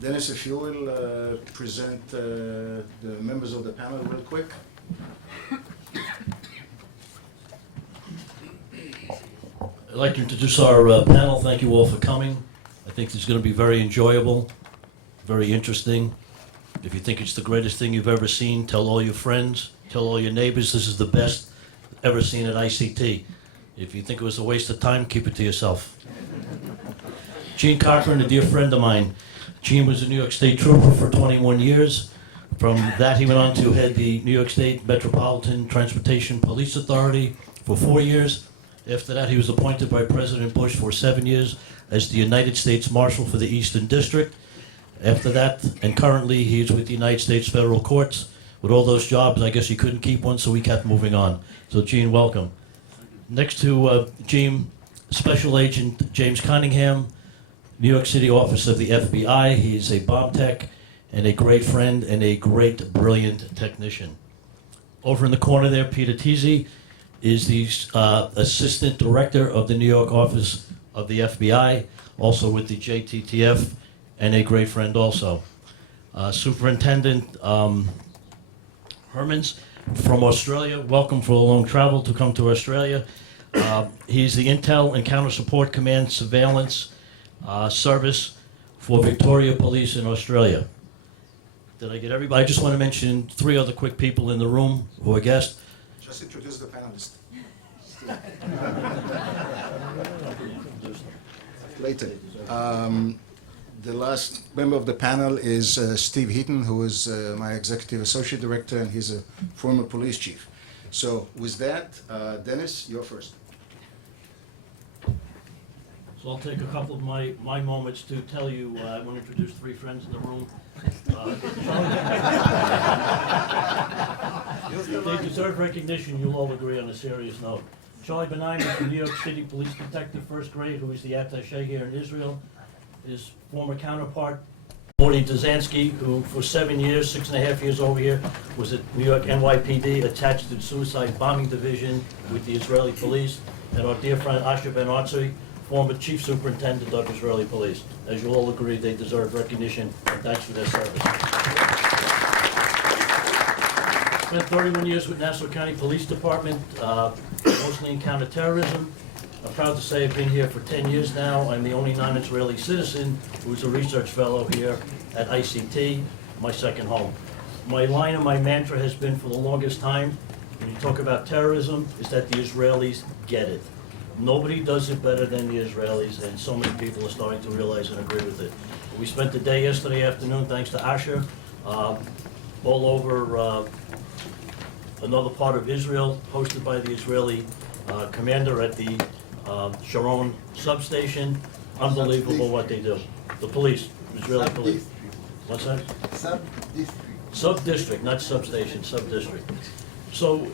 Denis, if you will present the members of the panel real quick. I'd like to introduce our panel. Thank you all for coming. I think it's going to be very enjoyable, very interesting. If you think it's the greatest thing you've ever seen, tell all your friends, tell all your neighbors this is the best ever seen at ICT. If you think it was a waste of time, keep it to yourself. Gene Corcoran, a dear friend of mine. Gene was a New York State trooper for 21 years. From that, he went on to head the New York State Metropolitan Transportation Police Authority for 4 years. After that, he was appointed by President Bush for 7 years as the United States Marshal for the Eastern District. After that, and currently, he is with the United States Federal Courts. With all those jobs, I guess he couldn't keep one, so he kept moving on. So, Gene, welcome. Next to Gene, Special Agent James Cunningham, New York City office of the FBI. He's a bomb tech and a great friend and a great, brilliant technician. Over in the corner there, Peter Teasy is the Assistant Director of the New York office of the FBI, also with the JTTF, and a great friend also. Superintendent Hermans from Australia. Welcome for a long travel to come to Australia. He's the Intel and Counter Support Command Surveillance Service for Victoria Police in Australia. Did I get everybody? I just want to mention 3 other quick people in the room who are guests. Just introduce the panelists. Later. The last member of the panel is Steve Heaton, who is my Executive Associate Director, and he's a former police chief. So with that, Denis, you're first. So I'll take a couple of my moments to tell you, I want to introduce 3 friends in the room. They deserve recognition, you'll all agree on a serious note. Charlie Benign is the New York City Police Detective, first grade, who is the attaché here in Israel. His former counterpart, Morty Dzansky, who for 7 years, 6.5 years over here, was at New York NYPD, attached to the Suicide Bombing Division with the Israeli police. And our dear friend Asher Ben Artsui, former Chief Superintendent of Israeli Police. As you all agree, they deserve recognition, and thanks for their service. Spent 31 years with Nassau County Police Department, mostly in counter-terrorism. I'm proud to say I've been here for 10 years now. I'm the only non-Israeli citizen who's a research fellow here at ICT, my second home. My line and my mantra has been for the longest time, when you talk about terrorism, is that the Israelis get it. Nobody does it better than the Israelis, and so many people are starting to realize and agree with it. We spent the day yesterday afternoon, thanks to Asher, all over another part of Israel, hosted by the Israeli commander at the Sharon substation. Unbelievable what they do. The police, Israeli police. What's that? Sub-district, not substation, sub-district. So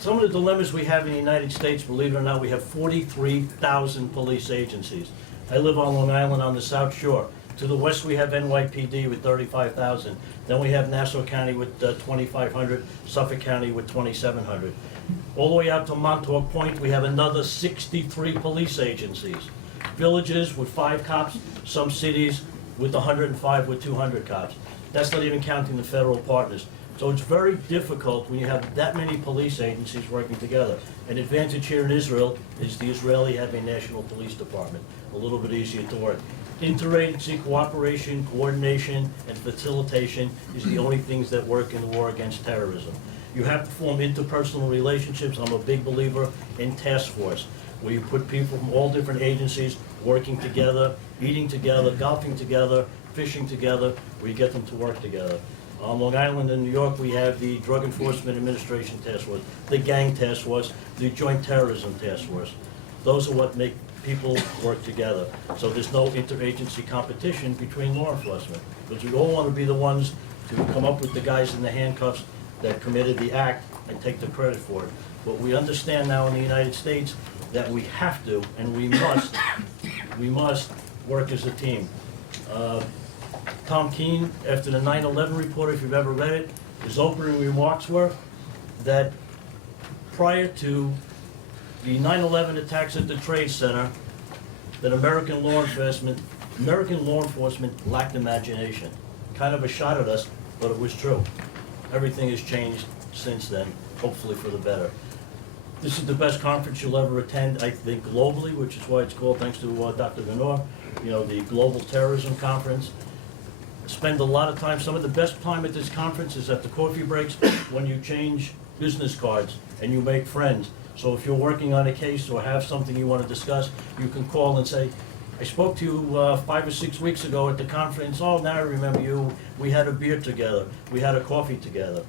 some of the dilemmas we have in the United States, believe it or not, we have 43,000 police agencies. I live on Long Island on the South Shore. To the west, we have NYPD with 35,000. Then we have Nassau County with 2,500, Suffolk County with 2,700. All the way out to Montauk Point, we have another 63 police agencies. Villages with 5 cops, some cities with 105 with 200 cops. That's not even counting the federal partners. So it's very difficult when you have that many police agencies working together. An advantage here in Israel is the Israeli have a national police department, a little bit easier to work. Interagency cooperation, coordination, and facilitation is the only things that work in the war against terrorism. You have to form interpersonal relationships. I'm a big believer in task force, where you put people from all different agencies working together, eating together, golfing together, fishing together, where you get them to work together. On Long Island in New York, we have the Drug Enforcement Administration Task Force, the Gang Task Force, the Joint Terrorism Task Force. Those are what make people work together. So there's no interagency competition between law enforcement, because we all want to be the ones to come up with the guys in the handcuffs that committed the act and take the credit for it. But we understand now in the United States that we have to and we must work as a team. Tom Keene, after the 9/11 report, if you've ever read it, his opening remarks were that prior to the 9/11 attacks at the Trade Center, that American law enforcement American law enforcement lacked imagination. Kind of a shot at us, but it was true. Everything has changed since then, hopefully for the better. This is the best conference you'll ever attend, I think, globally, which is why it's called, thanks to Dr. Venor, the Global Terrorism Conference. Spend a lot of time, some of the best time at this conference is at the coffee breaks when you change business cards and you make friends. So if you're working on a case or have something you want to discuss, you can call and say, I spoke to you 5 or 6 weeks ago at the conference. Oh, now I remember you. We had a beer together. We had a coffee together.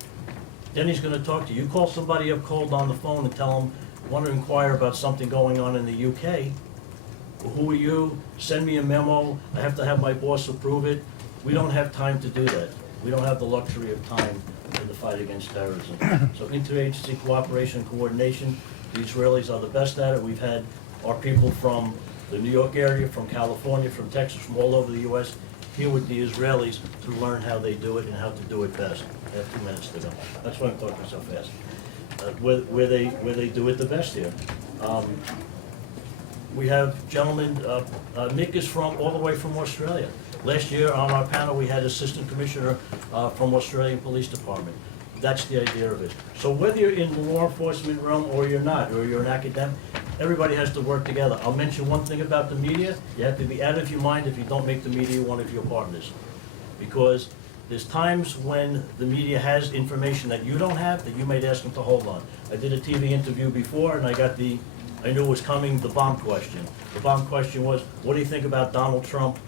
Then he's going to talk to you. You call somebody up cold on the phone and tell them, want to inquire about something going on in the UK. Who are you? Send me a memo. I have to have my boss approve it. We don't have time to do that. We don't have the luxury of time for the fight against terrorism. So interagency cooperation and coordination, the Israelis are the best at it. We've had our people from the New York area, from California, from Texas, from all over the U.S. here with the Israelis to learn how they do it and how to do it best. I have 2 minutes to go. That's why I'm talking so fast. Where they do it the best here. We have gentlemen, Mick is all the way from Australia. Last year on our panel, we had Assistant Commissioner from Australian Police Department. That's the idea of it. So whether you're in the law enforcement realm or you're not, or you're an academic, everybody has to work together. I'll mention one thing about the media. You have to be out of your mind if you don't make the media one of your partners. Because there's times when the media has information that you don't have that you might ask them to hold on. I did a TV interview before and I knew it was coming, the bomb question. The bomb question was, what do you think about Donald Trump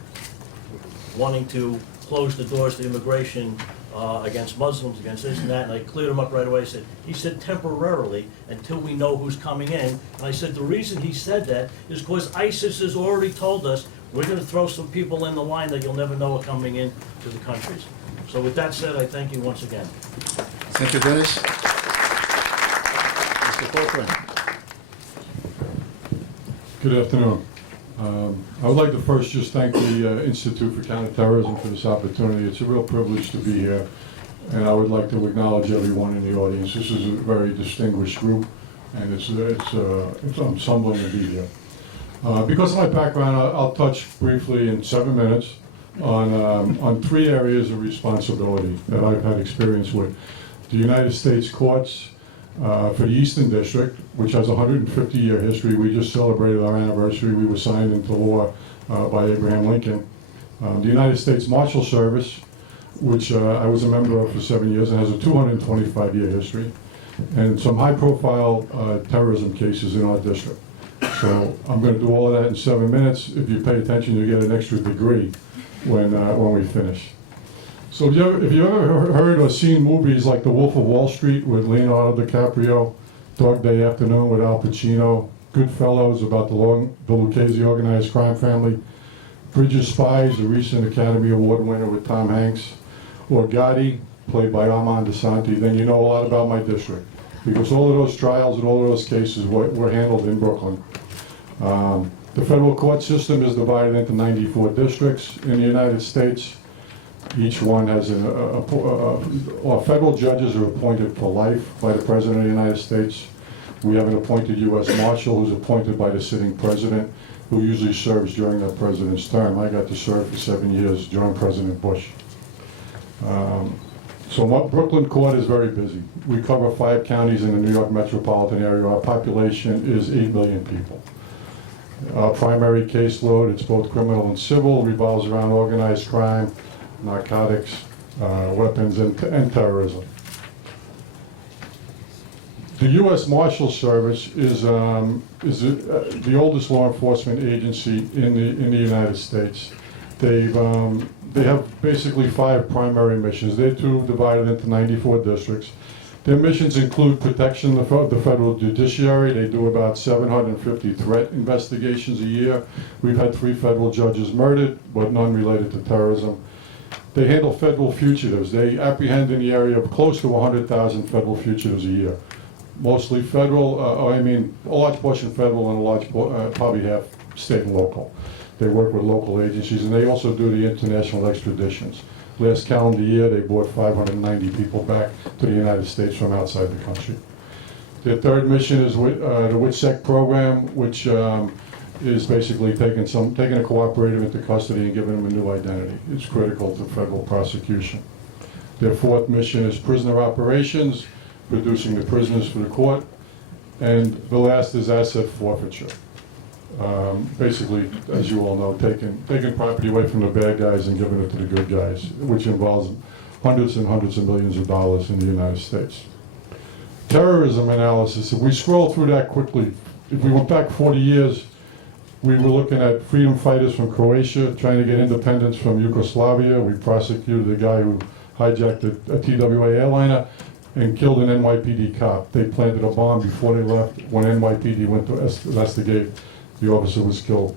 wanting to close the doors to immigration against Muslims, against this and that? And I cleared him up right away. He said temporarily until we know who's coming in. And I said the reason he said that is because ISIS has already told us we're going to throw some people in the line that you'll never know are coming in to the countries. So with that said, I thank you once again. Thank you, Denis. Mr. Corcoran. Good afternoon. I would like to first just thank the Institute for Counter-Terrorism for this opportunity. It's a real privilege to be here, and I would like to acknowledge everyone in the audience. This is a very distinguished group, and it's humbling to be here. Because of my background, I'll touch briefly in 7 minutes on 3 areas of responsibility that I've had experience with. The United States courts, for the Eastern District, which has a 150-year history. We just celebrated our anniversary. We were signed into law by Abraham Lincoln. The United States Marshal Service, which I was a member of for 7 years and has a 225-year history, and some high-profile terrorism cases in our district. So I'm going to do all of that in 7 minutes. If you pay attention, you get an extra degree when we finish. So if you ever heard or seen movies like The Wolf of Wall Street with Leonardo DiCaprio, Dog Day Afternoon with Al Pacino, Goodfellas about the Lucchese organized crime family, Bridge of Spies, a recent Academy Award winner with Tom Hanks, or Gotti, played by Armand DeSanti, then you know a lot about my district. Because all of those trials and all of those cases were handled in Brooklyn. The federal court system is divided into 94 districts in the United States. Each one has federal judges are appointed for life by the President of the United States. We have an appointed U.S. Marshal who's appointed by the sitting president, who usually serves during that president's term. I got to serve for 7 years during President Bush. So Brooklyn Court is very busy. We cover 5 counties in the New York metropolitan area. Our population is 8 million people. Our primary caseload, it's both criminal and civil, revolves around organized crime, narcotics, weapons, and terrorism. The U.S. Marshal Service is the oldest law enforcement agency in the United States. They have basically 5 primary missions. They're divided into 94 districts. Their missions include protection of the federal judiciary. They do about 750 threat investigations a year. We've had 3 federal judges murdered, but none related to terrorism. They handle federal fugitives. They apprehend in the area of close to 100,000 federal fugitives a year. Mostly federal, a large portion federal and a large, probably half state and local. They work with local agencies, and they also do the international extraditions. Last calendar year, they brought 590 people back to the United States from outside the country. Their third mission is the WITSEC program, which is basically taking a cooperative into custody and giving them a new identity. It's critical to federal prosecution. Their fourth mission is prisoner operations, producing the prisoners for the court. And the last is asset forfeiture. Basically, as you all know, taking property away from the bad guys and giving it to the good guys, which involves hundreds and hundreds of millions of dollars in the United States. Terrorism analysis, if we scroll through that quickly, if we went back 40 years, we were looking at freedom fighters from Croatia trying to get independence from Yugoslavia. We prosecuted a guy who hijacked a TWA airliner and killed an NYPD cop. They planted a bomb before they left. When NYPD went to investigate, the officer was killed.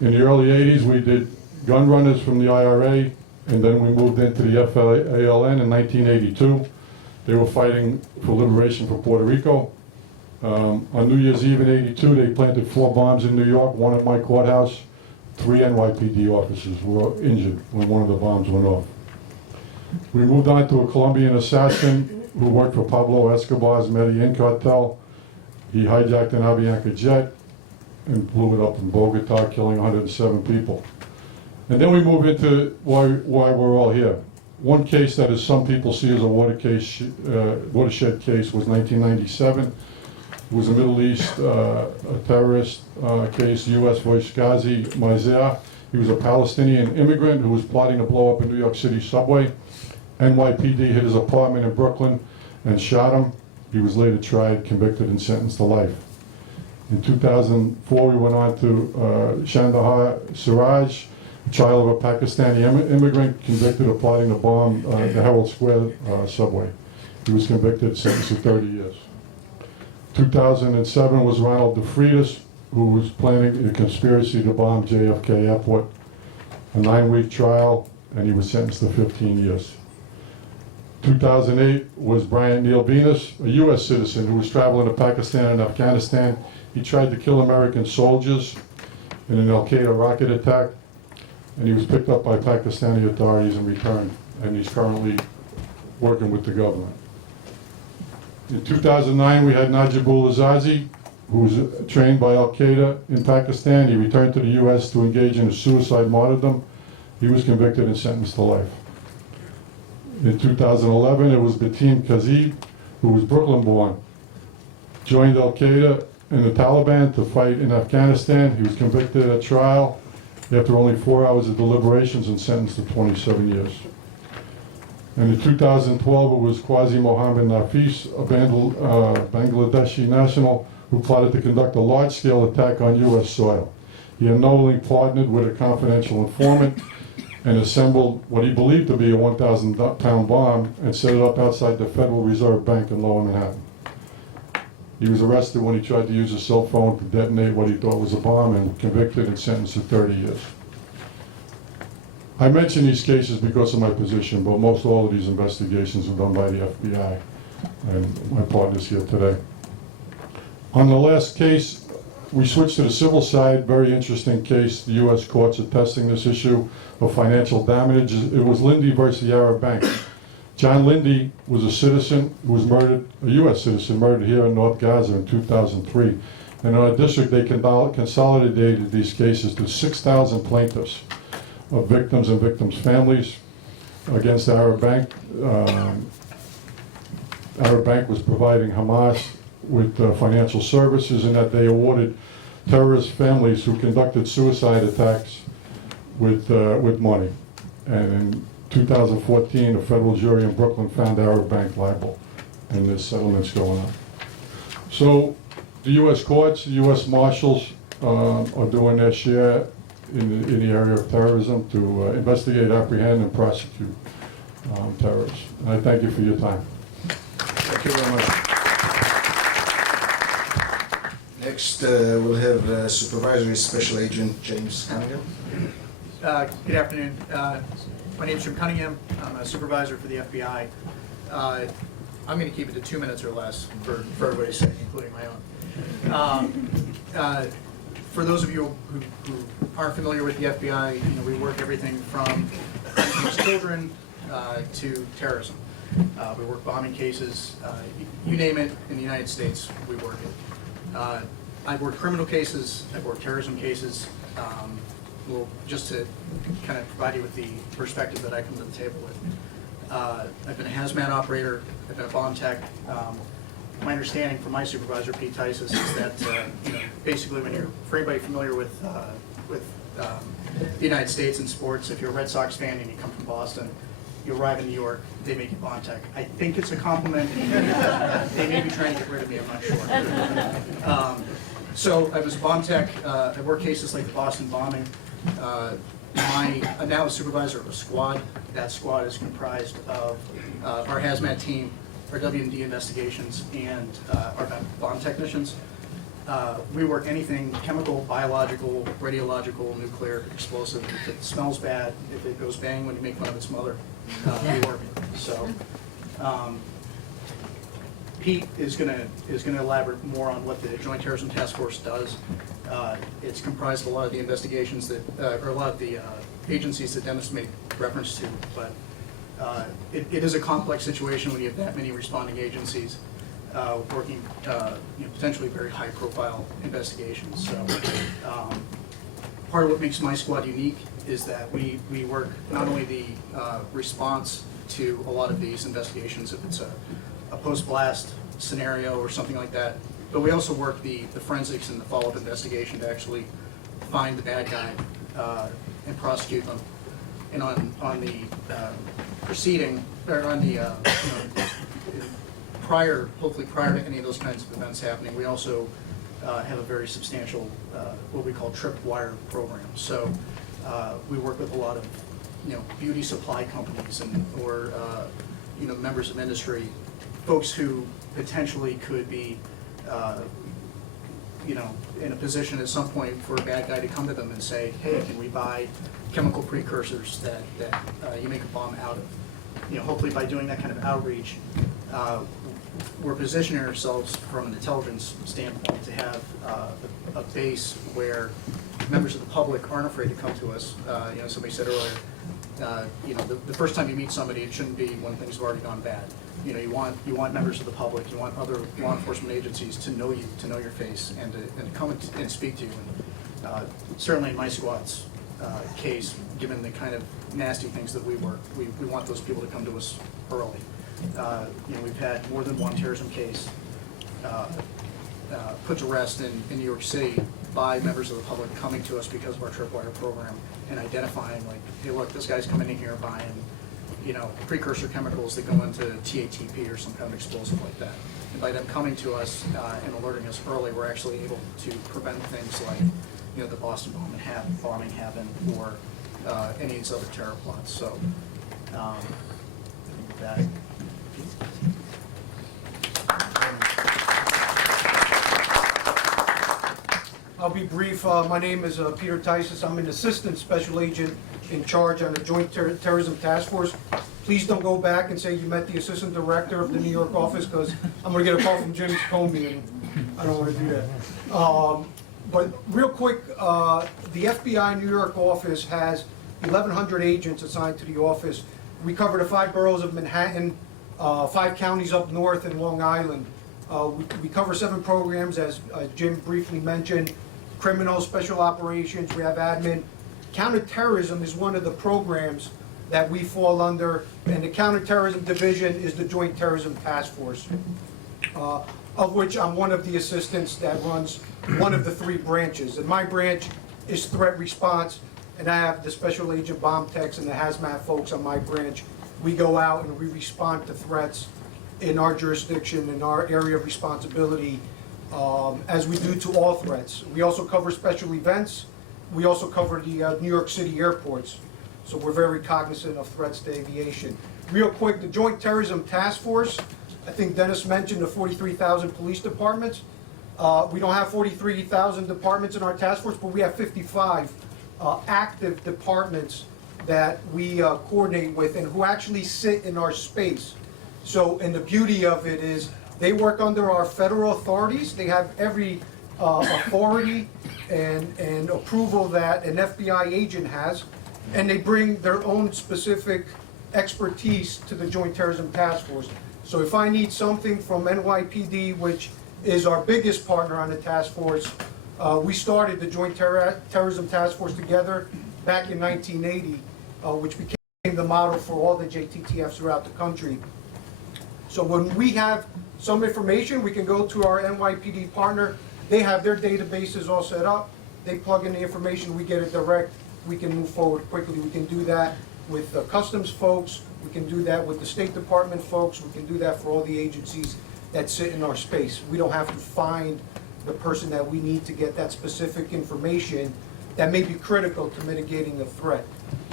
In the early 80s, we did gun runners from the IRA, and then we moved into the FALN in 1982. They were fighting for liberation for Puerto Rico. On New Year's Eve in '82, they planted 4 bombs in New York, one at my courthouse. 3 NYPD officers were injured when one of the bombs went off. We moved on to a Colombian assassin who worked for Pablo Escobar's Medellin cartel. He hijacked an Avianca jet and blew it up in Bogota, killing 107 people. And then we move into why we're all here. One case that is some people see as a watershed case was 1997. It was a Middle East a terrorist case, U.S. versus Ghazi Mazia. He was a Palestinian immigrant who was plotting to blow up a New York City subway. NYPD hit his apartment in Brooklyn and shot him. He was later tried, convicted, and sentenced to life. In 2004, we went on to Shandahar Siraj, a child of a Pakistani immigrant convicted of plotting to bomb the Herald Square subway. He was convicted, sentenced to 30 years. 2007 was Ronald DeFreitas, who was planning a conspiracy to bomb JFK Airport. A 9-week trial, and he was sentenced to 15 years. 2008 was Bryant Neal Venus, a U.S. citizen who was traveling to Pakistan and Afghanistan. He tried to kill American soldiers in an Al-Qaeda rocket attack, and he was picked up by Pakistani authorities and returned, and he's currently working with the government. In 2009, we had Najibul Azazi, who was trained by Al-Qaeda in Pakistan. He returned to the U.S. to engage in a suicide martyrdom. He was convicted and sentenced to life. In 2011, it was Batim Kazib, who was Brooklyn-born, joined Al-Qaeda and the Taliban to fight in Afghanistan. He was convicted at trial after only 4 hours of deliberations and sentenced to 27 years. And in 2012, it was Qazi Mohammed Nafis, a Bangladeshi national who plotted to conduct a large-scale attack on U.S. soil. He unknowingly partnered with a confidential informant and assembled what he believed to be a 1,000-pound bomb and set it up outside the Federal Reserve Bank in Lower Manhattan. He was arrested when he tried to use a cell phone to detonate what he thought was a bomb and convicted and sentenced to 30 years. I mention these cases because of my position, but most all of these investigations are done by the FBI and my partners here today. On the last case, we switched to the civil side. Very interesting case. The U.S. courts are testing this issue of financial damage. It was Lindy versus the Arab Bank. John Lindy was a citizen who was murdered, a U.S. citizen murdered here in North Gaza in 2003. And in our district, they consolidated these cases to 6,000 plaintiffs of victims and victims' families against the Arab Bank. Arab Bank was providing Hamas with financial services, and that they awarded terrorist families who conducted suicide attacks with money. And in 2014, a federal jury in Brooklyn found Arab Bank liable, and there's settlements going on. So the U.S. courts, the U.S. Marshals are doing their share in the area of terrorism to investigate, apprehend, and prosecute terrorists. And I thank you for your time. Thank you very much. Next, we'll have Supervisory Special Agent James Cunningham. Good afternoon. My name is Jim Cunningham. I'm a supervisor for the FBI. I'm going to keep it to 2 minutes or less for everybody's sake, including my own. For those of you who aren't familiar with the FBI, we work everything from children to terrorism. We work bombing cases, you name it, in the United States, we work it. I've worked criminal cases, I've worked terrorism cases. Well, just to kind of provide you with the perspective that I come to the table with. I've been a hazmat operator, I've been a bomb tech. My understanding from my supervisor, Pete Tisis, is that basically when for anybody familiar with the United States and sports, if you're a Red Sox fan and you come from Boston, you arrive in New York, they make you bomb tech. I think it's a compliment. They may be trying to get rid of me, I'm not sure. So I was a bomb tech. I worked cases like the Boston bombing. I'm now a supervisor of a squad. That squad is comprised of our hazmat team, our W&D investigations, and our bomb technicians. We work anything chemical, biological, radiological, nuclear, explosive. If it smells bad, if it goes bang when you make fun of its mother, we work it. So Pete is going to elaborate more on what the Joint Terrorism Task Force does. It's comprised of a lot of the investigations that, or a lot of the agencies that Denis made reference to, but it is a complex situation when you have that many responding agencies working potentially very high-profile investigations. So part of what makes my squad unique is that we work not only the response to a lot of these investigations, if it's a post-blast scenario or something like that, but we also work the forensics and the follow-up investigation to actually find the bad guy and prosecute them. And on the proceeding, or on the hopefully prior to any of those kinds of events happening, we also have a very substantial what we call tripwire program. So we work with a lot of beauty supply companies or members of industry, folks who potentially could be in a position at some point for a bad guy to come to them and say, hey, can we buy chemical precursors that you make a bomb out of? Hopefully by doing that kind of outreach, we're positioning ourselves from an intelligence standpoint to have a base where members of the public aren't afraid to come to us. Somebody said earlier, the first time you meet somebody, it shouldn't be when things have already gone bad. You want members of the public, you want other law enforcement agencies to know you, to know your face, and to come and speak to you. And certainly in my squad's case, given the kind of nasty things that we work, we want those people to come to us early. We've had more than one terrorism case put to rest in New York City by members of the public coming to us because of our tripwire program and identifying, like, hey, look, this guy's coming in here buying precursor chemicals that go into TATP or some kind of explosive like that. And by them coming to us and alerting us early, we're actually able to prevent things like the Boston bombing happened, or any of these other terror plots. So I think with that. I'll be brief. My name is Peter Tisis. I'm an assistant special agent in charge on the Joint Terrorism Task Force. Please don't go back and say you met the assistant director of the New York office, because I'm going to get a call from Jim Comey, and I don't want to do that. But real quick, the FBI New York office has 1,100 agents assigned to the office. We cover the 5 boroughs of Manhattan, 5 counties up north, and Long Island. We cover 7 programs, as Jim briefly mentioned: criminal, special operations, we have admin. Counter-terrorism is one of the programs that we fall under, and the Counter-Terrorism Division is the Joint Terrorism Task Force, of which I'm one of the assistants that runs one of the 3 branches. And my branch is threat response, and I have the special agent bomb techs and the hazmat folks on my branch. We go out and we respond to threats in our jurisdiction, in our area of responsibility, as we do to all threats. We also cover special events. We also cover the New York City airports. So we're very cognizant of threats to aviation. Real quick, the Joint Terrorism Task Force, I think Denis mentioned the 43,000 police departments. We don't have 43,000 departments in our task force, but we have 55 active departments that we coordinate with and who actually sit in our space. So, and the beauty of it is they work under our federal authorities. They have every authority and approval that an FBI agent has, and they bring their own specific expertise to the Joint Terrorism Task Force. So if I need something from NYPD, which is our biggest partner on the task force. We started the Joint Terrorism Task Force together back in 1980, which became the model for all the JTTFs throughout the country. So when we have some information, we can go to our NYPD partner. They have their databases all set up. They plug in the information, we get it direct. We can move forward quickly. We can do that with the customs folks. We can do that with the State Department folks. We can do that for all the agencies that sit in our space. We don't have to find the person that we need to get that specific information that may be critical to mitigating a threat.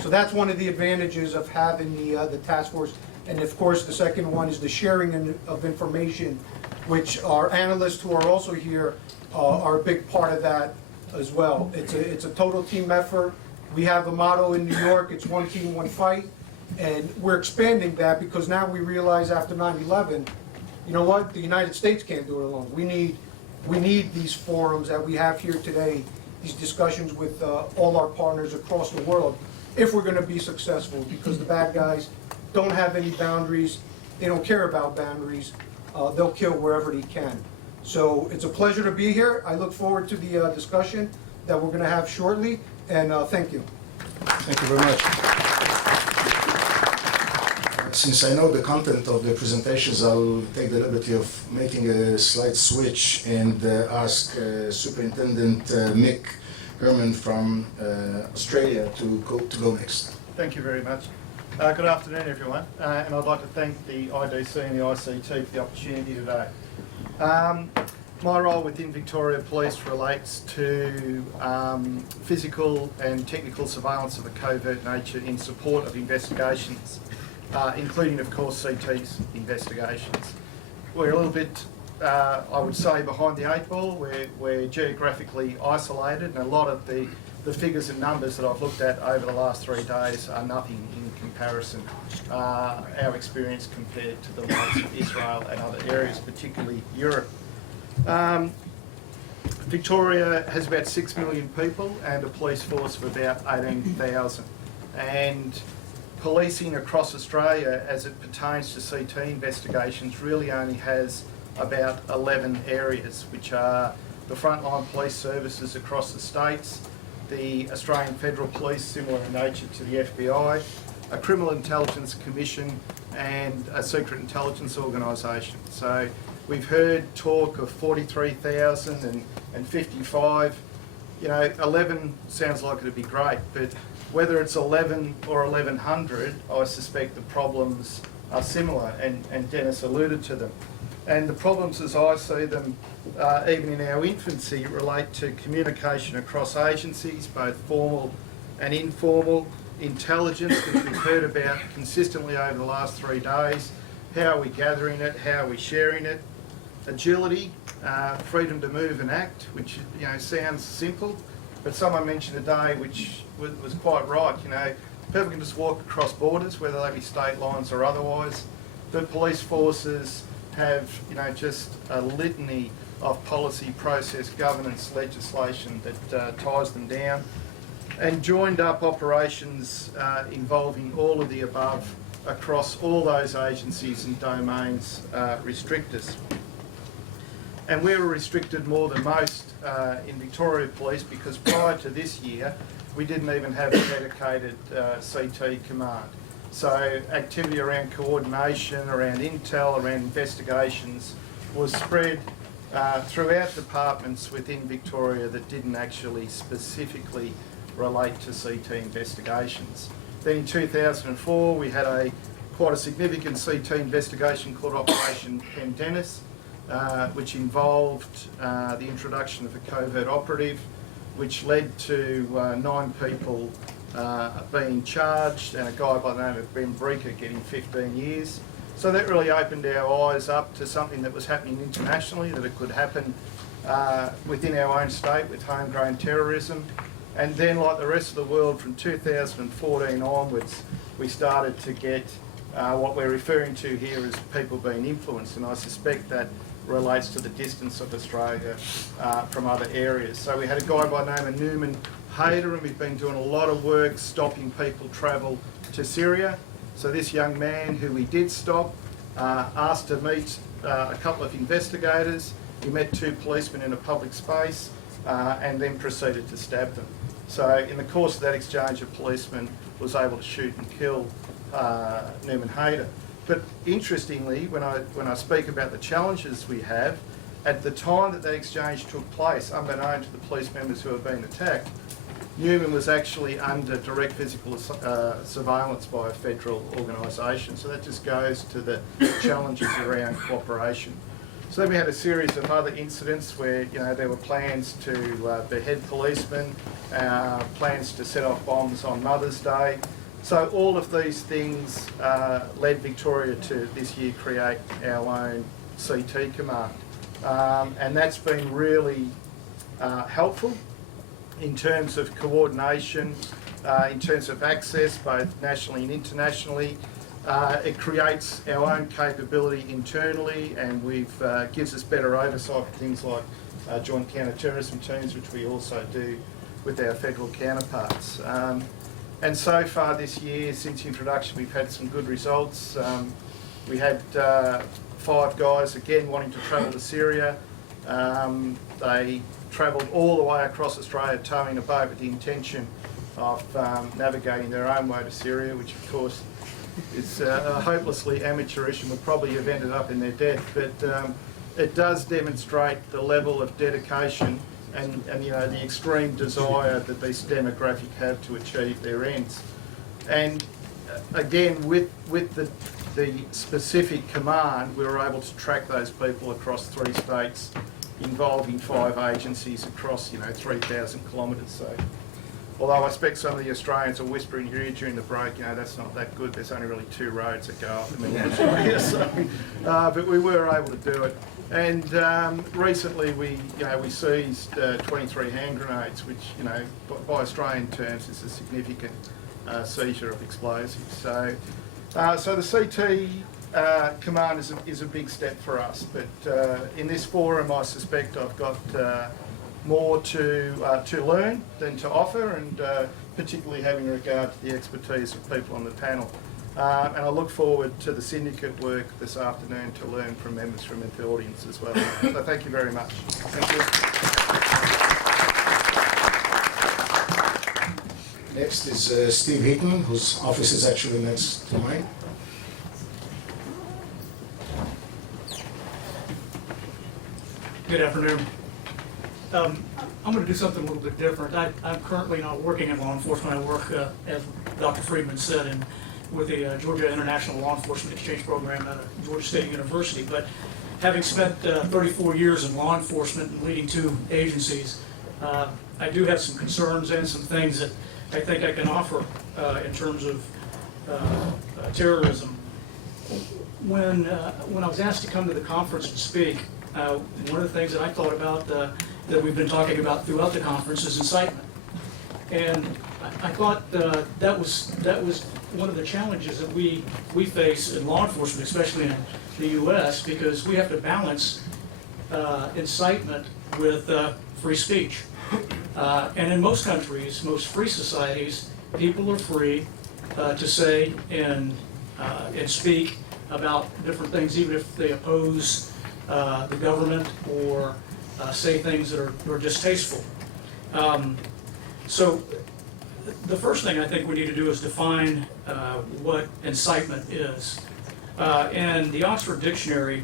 So that's one of the advantages of having the task force. And of course, the second one is the sharing of information, which our analysts who are also here are a big part of that as well. It's a total team effort. We have a motto in New York, it's one team, one fight. And we're expanding that because now we realize after 9/11, you know what, the United States can't do it alone. We need these forums that we have here today, these discussions with all our partners across the world, if we're gonna be successful, because the bad guys don't have any boundaries, they don't care about boundaries, they'll kill wherever they can. So it's a pleasure to be here. I look forward to the discussion that we're gonna have shortly, and thank you. Thank you very much. Since I know the content of the presentations, I'll take the liberty of making a slight switch and ask Superintendent Mick Hermans from Australia to go next. Thank you very much. Good afternoon, everyone, and I'd like to thank the IDC and the ICT for the opportunity today. My role within Victoria Police relates to physical and technical surveillance of a covert nature in support of investigations, including, of course, CT's investigations. We're a little bit, I would say, behind the eight ball. We're geographically isolated, and a lot of the figures and numbers that I've looked at over the last 3 days are nothing in comparison. Our experience compared to the likes of Israel and other areas, particularly Europe. Victoria has about 6 million people and a police force of about 18,000. And policing across Australia, as it pertains to CT investigations, really only has about 11 areas, which are the frontline police services across the states, the Australian Federal Police, similar in nature to the FBI, a Criminal Intelligence Commission, and a secret intelligence organisation. So we've heard talk of 43,000 and 55. You know, 11 sounds like it'd be great, but whether it's 11 or 1100, I suspect the problems are similar, and Denis alluded to them. And the problems as I see them, even in our infancy, relate to communication across agencies, both formal and informal, intelligence, which we've heard about consistently over the last 3 days. How are we gathering it? How are we sharing it? Agility, freedom to move and act, which, you know, sounds simple, but someone mentioned today, which was quite right, you know, people can just walk across borders, whether they be state lines or otherwise, but police forces have, you know, just a litany of policy, process, governance, legislation that ties them down, and joined up operations involving all of the above across all those agencies and domains restrict us. And we were restricted more than most in Victoria Police, because prior to this year we didn't even have a dedicated CT command. So activity around coordination, around intel, around investigations was spread throughout departments within Victoria that didn't actually specifically relate to CT investigations. Then in 2004 we had quite a significant CT investigation called Operation Denis, which involved the introduction of a covert operative, which led to 9 people being charged, and a guy by the name of Ben Breaker getting 15 years. So that really opened our eyes up to something that was happening internationally, that it could happen within our own state with homegrown terrorism. And then, like the rest of the world, from 2014 onwards, we started to get what we're referring to here as people being influenced, and I suspect that relates to the distance of Australia from other areas. So we had a guy by the name of Newman Hayter, and we've been doing a lot of work stopping people travel to Syria. So this young man, who we did stop, asked to meet a couple of investigators. He met two policemen in a public space and then proceeded to stab them. So in the course of that exchange, a policeman was able to shoot and kill Newman Hayter. But interestingly, when I speak about the challenges we have, at the time that exchange took place, unbeknown to the police members who had been attacked, Newman was actually under direct physical surveillance by a federal organisation. So that just goes to the challenges around cooperation. So then we had a series of other incidents where there were plans to behead policemen, plans to set off bombs on Mother's Day. So all of these things led Victoria to this year create our own CT command. And that's been really helpful in terms of coordination, in terms of access, both nationally and internationally. It creates our own capability internally, and gives us better oversight for things like joint counter-terrorism teams, which we also do with our federal counterparts. And so far this year, since introduction, we've had some good results. We had 5 guys again wanting to travel to Syria. They travelled all the way across Australia, towing a boat with the intention of navigating their own way to Syria, which of course is hopelessly amateurish and would probably have ended up in their death. But it does demonstrate the level of dedication and the extreme desire that this demographic have to achieve their ends. And again, with the specific command, we were able to track those people across 3 states, involving 5 agencies across 3,000 kilometres. So, although I expect some of the Australians are whispering here during the break, that's not that good. There's only really 2 roads that go up the middle of Australia. So, but we were able to do it. And recently we seized 23 hand grenades, which by Australian terms is a significant seizure of explosives. So, so the CT command is a big step for us. But in this forum, I suspect I've got more to learn than to offer, and particularly having regard to the expertise of people on the panel. And I look forward to the syndicate work this afternoon to learn from members from the audience as well. So thank you very much. Thank you. Next is Steve Heaton, whose office is actually next to mine. Good afternoon. I'm going to do something a little bit different. I'm currently not working in law enforcement. I work, as Dr. Friedmann said, with the Georgia International Law Enforcement Exchange Program at Georgia State University. But having spent 34 years in law enforcement and leading 2 agencies, I do have some concerns and some things that I think I can offer in terms of terrorism. When I was asked to come to the conference and speak, one of the things that I thought about that we've been talking about throughout the conference is incitement. And I thought that was one of the challenges that we face in law enforcement, especially in the U.S., because we have to balance incitement with free speech. And in most countries, most free societies, people are free to say and speak about different things, even if they oppose the government or say things that are distasteful. So the first thing I think we need to do is define what incitement is. And the Oxford Dictionary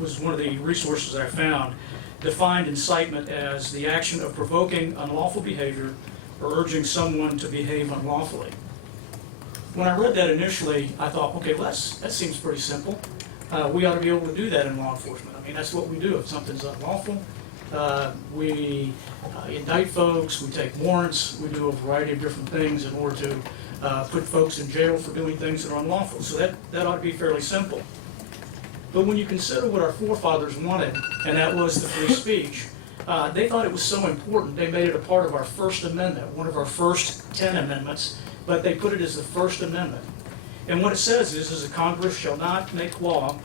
was one of the resources I found, defined incitement as the action of provoking unlawful behavior or urging someone to behave unlawfully. When I read that initially, I thought, okay, well, that seems pretty simple. We ought to be able to do that in law enforcement. I mean, that's what we do. If something's unlawful, we indict folks, we take warrants, we do a variety of different things in order to put folks in jail for doing things that are unlawful. So that ought to be fairly simple. But when you consider what our forefathers wanted, and that was the free speech, they thought it was so important, they made it a part of our First Amendment, one of our first 10 amendments, but they put it as the First Amendment. And what it says is that Congress shall not make law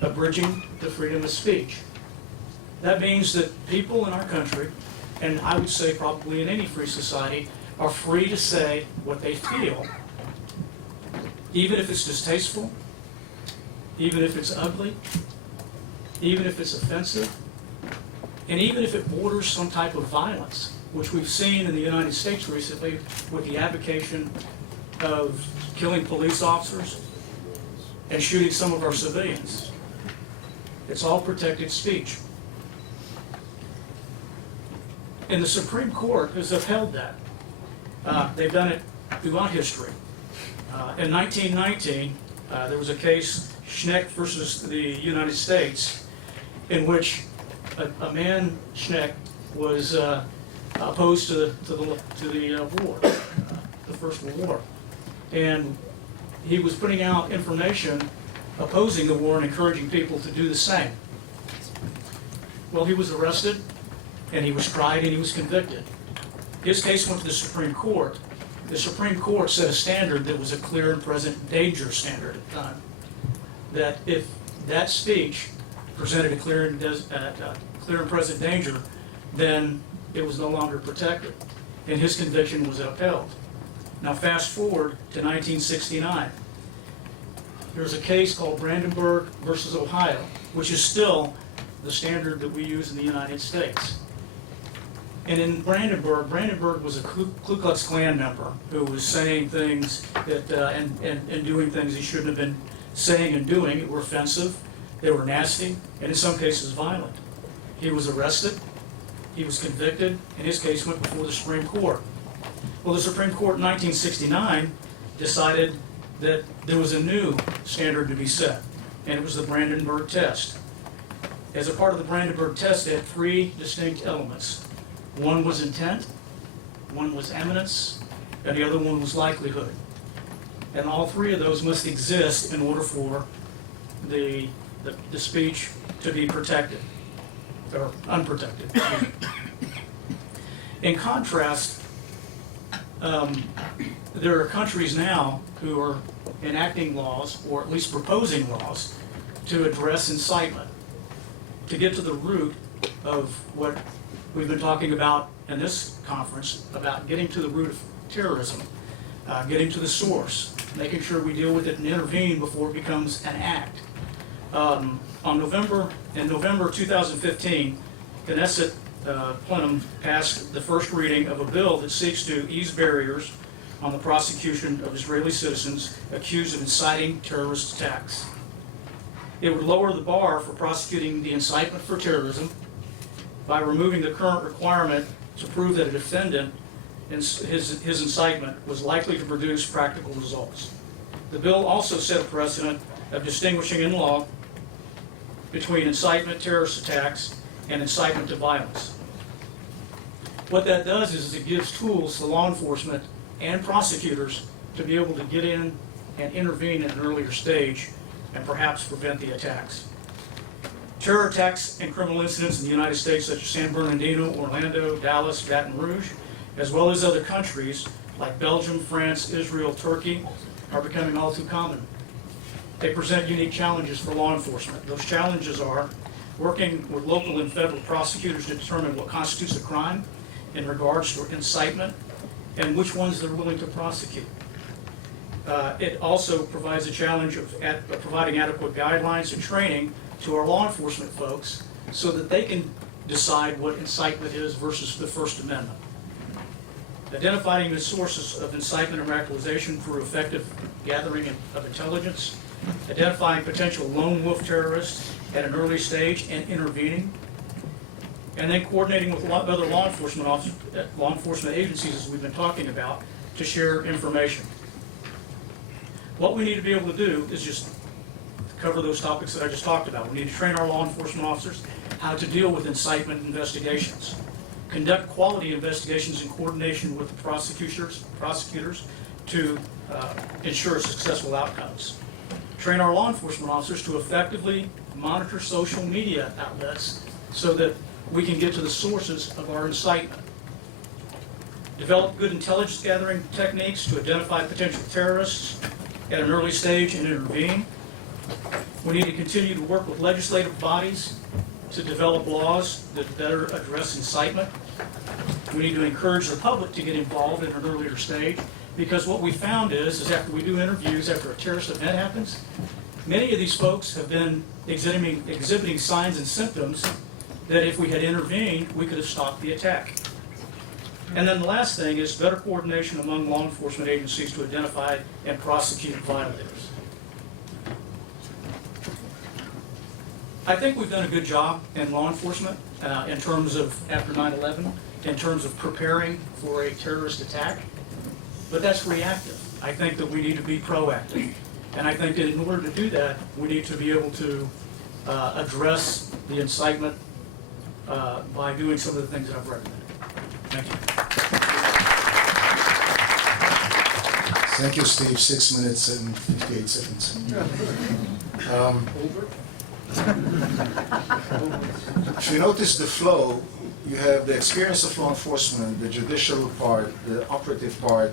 abridging the freedom of speech. That means that people in our country, and I would say probably in any free society, are free to say what they feel, even if it's distasteful, even if it's ugly, even if it's offensive, And even if it borders some type of violence, which we've seen in the United States recently with the advocation of killing police officers and shooting some of our civilians, it's all protected speech. And the Supreme Court has upheld that. They've done it throughout history. In 1919, there was a case, Schneck versus the United States, in which a man, Schneck, was opposed to the war, the First World War. And he was putting out information opposing the war and encouraging people to do the same. Well, he was arrested, and he was tried, and he was convicted. His case went to the Supreme Court. The Supreme Court set a standard that was a clear and present danger standard at the time. That if that speech presented a clear and present danger, then it was no longer protected, and his conviction was upheld. Now fast forward to 1969. There's a case called Brandenburg versus Ohio, which is still the standard that we use in the United States. And in Brandenburg was a Ku Klux Klan member who was saying things that and doing things he shouldn't have been saying and doing. That were offensive, they were nasty, and in some cases violent. He was arrested, he was convicted, and his case went before the Supreme Court. Well, the Supreme Court in 1969 decided that there was a new standard to be set, and it was the Brandenburg test. As a part of the Brandenburg test, it had three distinct elements. One was intent, one was eminence, and the other one was likelihood. And all three of those must exist in order for the speech to be protected, or unprotected. In contrast, there are countries now who are enacting laws, or at least proposing laws, to address incitement, to get to the root of what we've been talking about in this conference, about getting to the root of terrorism, getting to the source, making sure we deal with it and intervene before it becomes an act. In November 2015, Knesset plenum passed the first reading of a bill that seeks to ease barriers on the prosecution of Israeli citizens accused of inciting terrorist attacks. It would lower the bar for prosecuting the incitement for terrorism by removing the current requirement to prove that a defendant his incitement was likely to produce practical results. The bill also set a precedent of distinguishing in law between incitement terrorist attacks and incitement to violence. What that does is it gives tools to law enforcement and prosecutors to be able to get in and intervene at an earlier stage and perhaps prevent the attacks. Terror attacks and criminal incidents in the United States, such as San Bernardino, Orlando, Dallas, Baton Rouge, as well as other countries like Belgium, France, Israel, Turkey, are becoming all too common. They present unique challenges for law enforcement. Those challenges are working with local and federal prosecutors to determine what constitutes a crime in regards to incitement and which ones they're willing to prosecute. It also provides a challenge of providing adequate guidelines and training to our law enforcement folks so that they can decide what incitement is versus the First Amendment. Identifying the sources of incitement and radicalization through effective gathering of intelligence, identifying potential lone wolf terrorists at an early stage and intervening, and then coordinating with other law enforcement agencies, as we've been talking about, to share information. What we need to be able to do is just cover those topics that I just talked about. We need to train our law enforcement officers how to deal with incitement investigations, conduct quality investigations in coordination with the prosecutors to ensure successful outcomes. Train our law enforcement officers to effectively monitor social media outlets so that we can get to the sources of our incitement. Develop good intelligence gathering techniques to identify potential terrorists at an early stage and intervene. We need to continue to work with legislative bodies to develop laws that better address incitement. We need to encourage the public to get involved at an earlier stage, because what we found is after we do interviews, after a terrorist event happens, many of these folks have been exhibiting signs and symptoms that if we had intervened, we could have stopped the attack. And then the last thing is better coordination among law enforcement agencies to identify and prosecute violators. I think we've done a good job in law enforcement in terms of, after 9/11, in terms of preparing for a terrorist attack, but that's reactive. I think that we need to be proactive. And I think that in order to do that, we need to be able to address the incitement by doing some of the things that I've recommended. Thank you. Thank you, Steve. 6 minutes and 58 seconds. If you notice the flow, you have the experience of law enforcement, the judicial part, the operative part,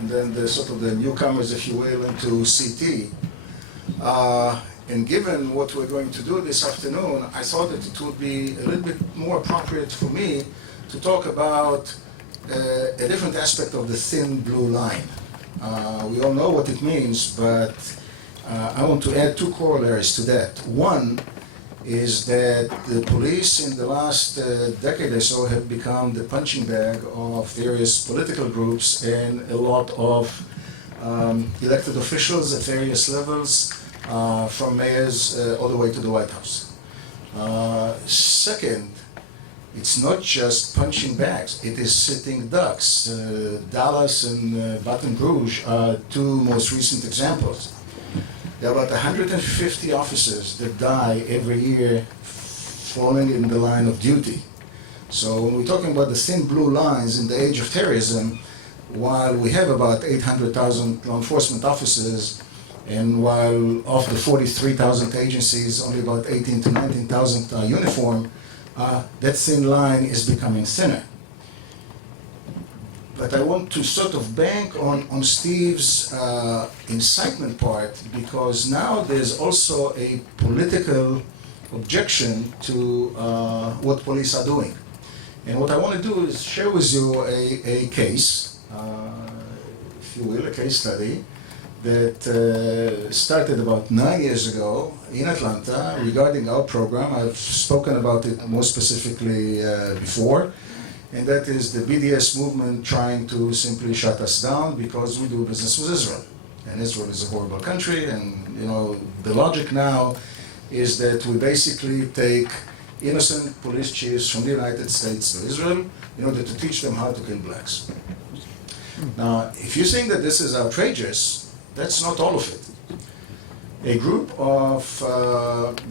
and then the sort of the newcomers, if you will, into CT. And given what we're going to do this afternoon, I thought that it would be a little bit more appropriate for me to talk about a different aspect of the thin blue line. We all know what it means, but I want to add two corollaries to that. One is that the police in the last decade or so have become the punching bag of various political groups and a lot of elected officials at various levels, from mayors all the way to the White House. Second, it's not just punching bags, it is sitting ducks. Dallas and Baton Rouge are two most recent examples. There are about 150 officers that die every year falling in the line of duty. So when we're talking about the thin blue lines in the age of terrorism, while we have about 800,000 law enforcement officers, and while of the 43,000 agencies, only about 18 to 19,000 are uniform, that thin line is becoming thinner. But I want to sort of bank on Steve's incitement part, because now there's also a political objection to what police are doing. And what I want to do is share with you a case, if you will, a case study, that started about 9 years ago in Atlanta regarding our program. I've spoken about it more specifically before, and that is the BDS movement trying to simply shut us down because we do business with Israel. And Israel is a horrible country, and the logic now is that we basically take innocent police chiefs from the United States to Israel in order to teach them how to kill blacks. Now, if you think that this is outrageous, that's not all of it. A group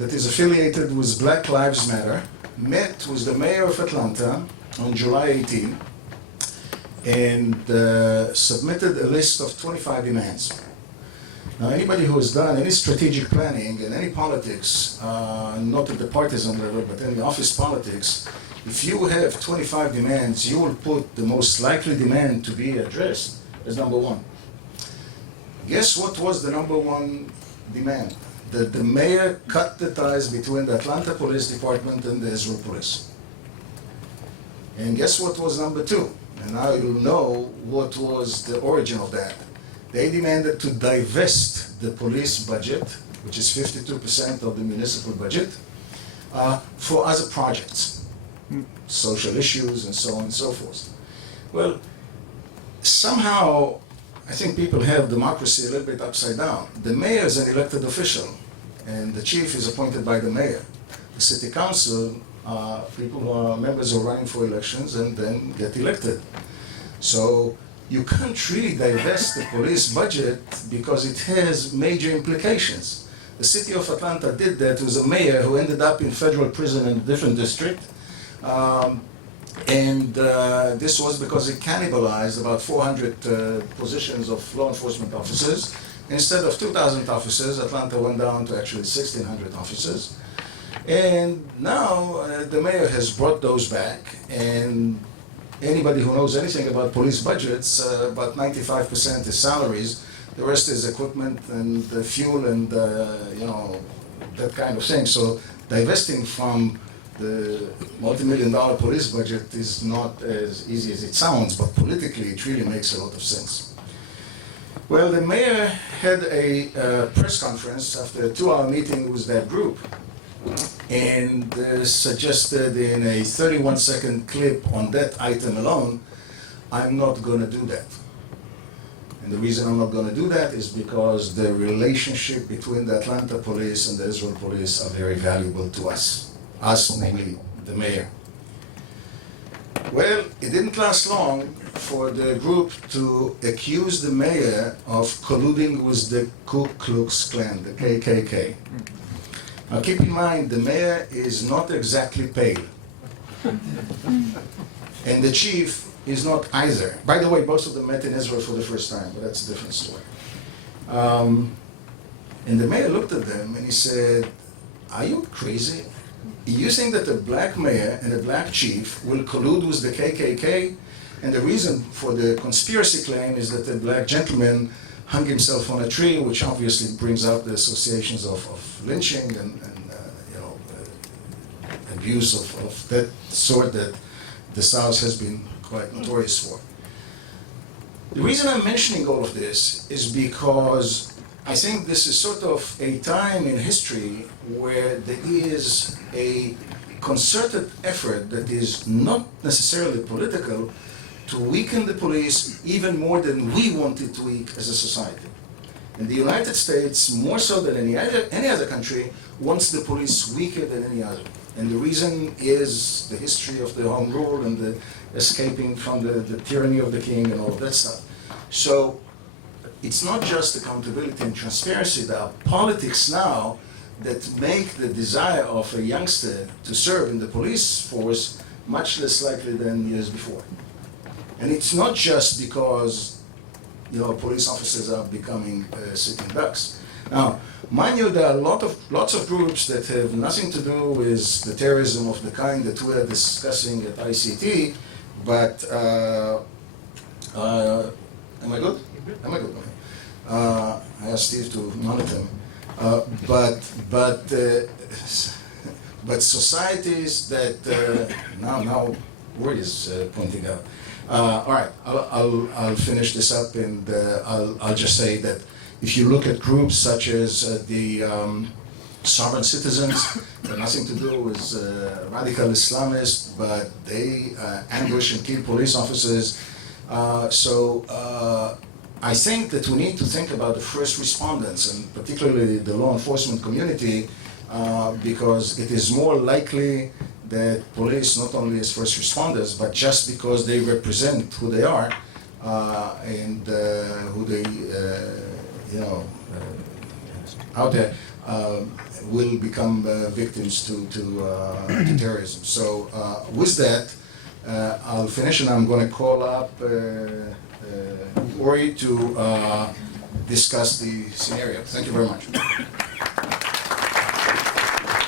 that is affiliated with Black Lives Matter met with the mayor of Atlanta on July 18 and submitted a list of 25 demands. Now, anybody who has done any strategic planning and any politics, not at the partisan level, but any office politics, if you have 25 demands, you will put the most likely demand to be addressed as number one. Guess what was the number one demand? That the mayor cut the ties between the Atlanta Police Department and the Israel Police. And guess what was number two? And now you'll know what was the origin of that. They demanded to divest the police budget, which is 52% of the municipal budget, for other projects, social issues and so on and so forth. Well, somehow, I think people have democracy a little bit upside down. The mayor is an elected official, and the chief is appointed by the mayor. The city council are people who are members who are running for elections and then get elected. So you can't really divest the police budget because it has major implications. The city of Atlanta did that with a mayor who ended up in federal prison in a different district. This was because it cannibalized about 400 positions of law enforcement officers. Instead of 2,000 officers, Atlanta went down to actually 1,600 officers. And now the mayor has brought those back, and anybody who knows anything about police budgets, about 95% is salaries. The rest is equipment and fuel and that kind of thing. So divesting from the multi-million-dollar police budget is not as easy as it sounds, but politically it really makes a lot of sense. Well, the mayor had a press conference after a 2-hour meeting with that group, and suggested in a 31-second clip on that item alone, I'm not going to do that. And the reason I'm not going to do that is because the relationship between the Atlanta police and the Israel police are very valuable to us, namely the mayor. Well, it didn't last long for the group to accuse the mayor of colluding with the Ku Klux Klan, the KKK. Now keep in mind, the mayor is not exactly pale. And the chief is not either. By the way, both of them met in Israel for the first time, but that's a different story. And the mayor looked at them and he said, "Are you crazy? You think that a black mayor and a black chief will collude with the KKK?" And the reason for the conspiracy claim is that the black gentleman hung himself on a tree, which obviously brings out the associations of lynching and abuse of that sort that the South has been quite notorious for. The reason I'm mentioning all of this is because I think this is sort of a time in history where there is a concerted effort that is not necessarily political to weaken the police even more than we want it to weak as a society. And the United States, more so than any other country, wants the police weaker than any other. And the reason is the history of the home rule and the escaping from the tyranny of the king and all of that stuff. So it's not just accountability and transparency, there are politics now that make the desire of a youngster to serve in the police force much less likely than years before. And it's not just because police officers are becoming sitting ducks. Now, mind you, there are lots of groups that have nothing to do with the terrorism of the kind that we are discussing at ICT, but am I good? Am I good? Okay. I asked Steve to monitor me. But societies that now Roy is pointing out. All right, I'll finish this up, and I'll just say that if you look at groups such as the sovereign citizens, they're nothing to do with radical Islamists, but they ambush and kill police officers. I think that we need to think about the first responders, and particularly the law enforcement community, because it is more likely that police, not only as first responders, but just because they represent who they are and who they, out there, will become victims to terrorism. So with that, I'll finish, and I'm going to call up Ori to discuss the scenario. Thank you very much.